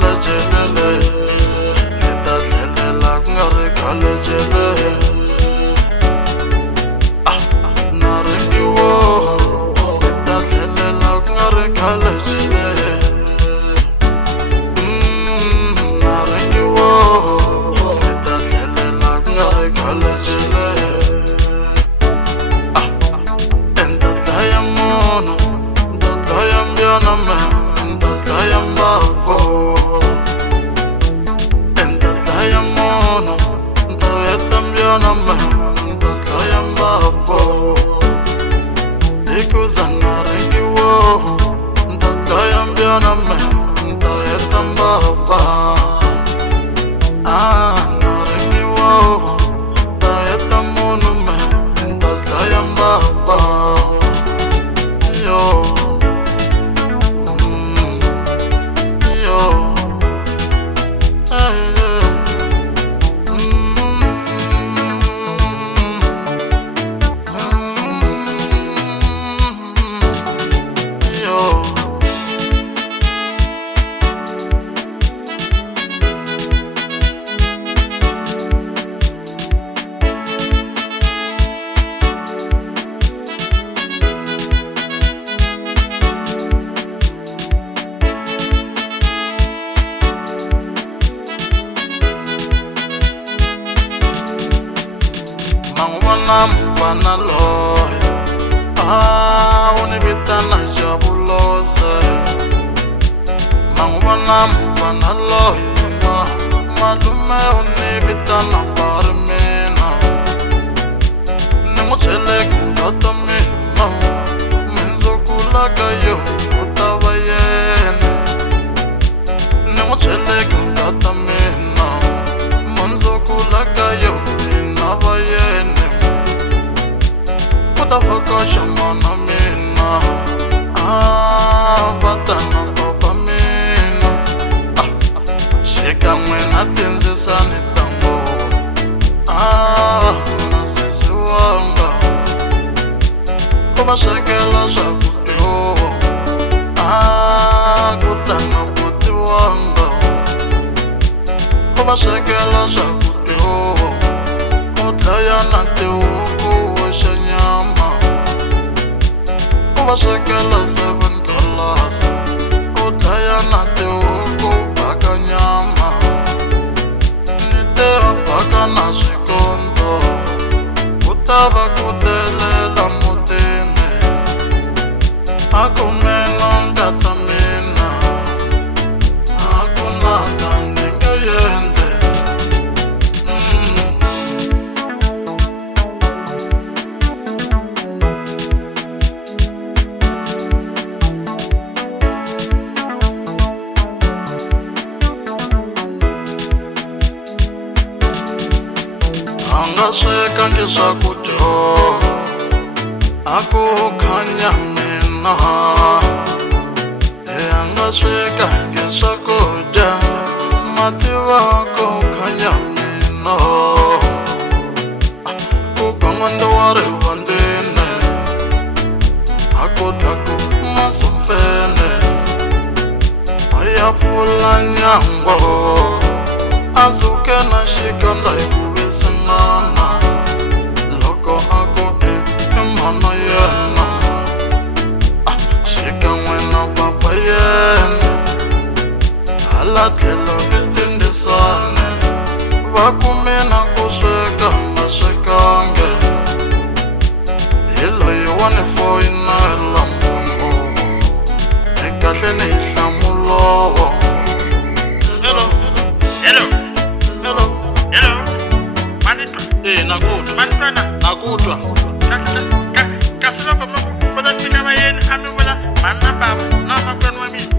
lejelele leta dlelela kungari khalejele naringiwo leta dlelela kungari khalejele naringiwo leta dlelela kungari khalejele Mfana loy unibitana jabulose mangubona mfana loy malume unibitana parmena nimutshele kudoto mina menzokulaga yo utabayena nimutshele kudoto mina menzokulaga yo inabayena Utafaka shamana mina batana baba mina sheka mwena tenze sani tango nasisi wanga Kuba shekela shakutio kutana puti wanga Kuba shekela shakutio Kutaya nante uku washanyama Kubashekela 7 dollars Kutaya nate uku baka nyama Nite apaka na shikonzo Kutaba kutelela mutene Akumeno ngatamina Akunata ninga yende Angasweka ngisakutho akukhanya mina angasweka ngisakutho mativa kukhanya mina kukhangando wari wandene akuthaku masumfene ayafula nyangwa azuke na shikanda ikuvisinana loko ako emhana yena shika nwena papa yena alatlhelo vitindisane vakumina kusweka maswekange hiloyi wani foyinela mungu ekahle ni hihlamulowo nakutwa kasi loko mi ku kota tika va yeni a mi vula mhani na bava na makwenu wa mina